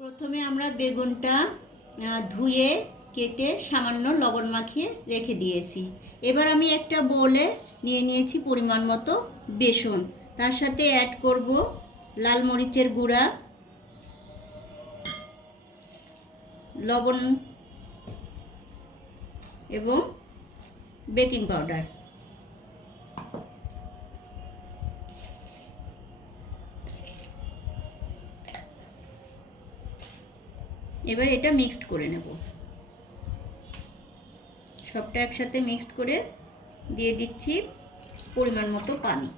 প্রথমে আমরা বেগুনটা ধুয়ে কেটে সামান্য লবণ মাখিয়ে রেখে দিয়েছি। এবার আমি একটা বোলে নিয়ে নিয়েছি পরিমাণ মতো বেসন। তার সাথে অ্যাড করব লাল মরিচের গুঁড়া, লবণ এবং বেকিং পাউডার এবার এটা মিক্সড করে নেব। সবটা একসাথে মিক্সড করে দিয়ে দিচ্ছি পরিমাণ মতো পানি।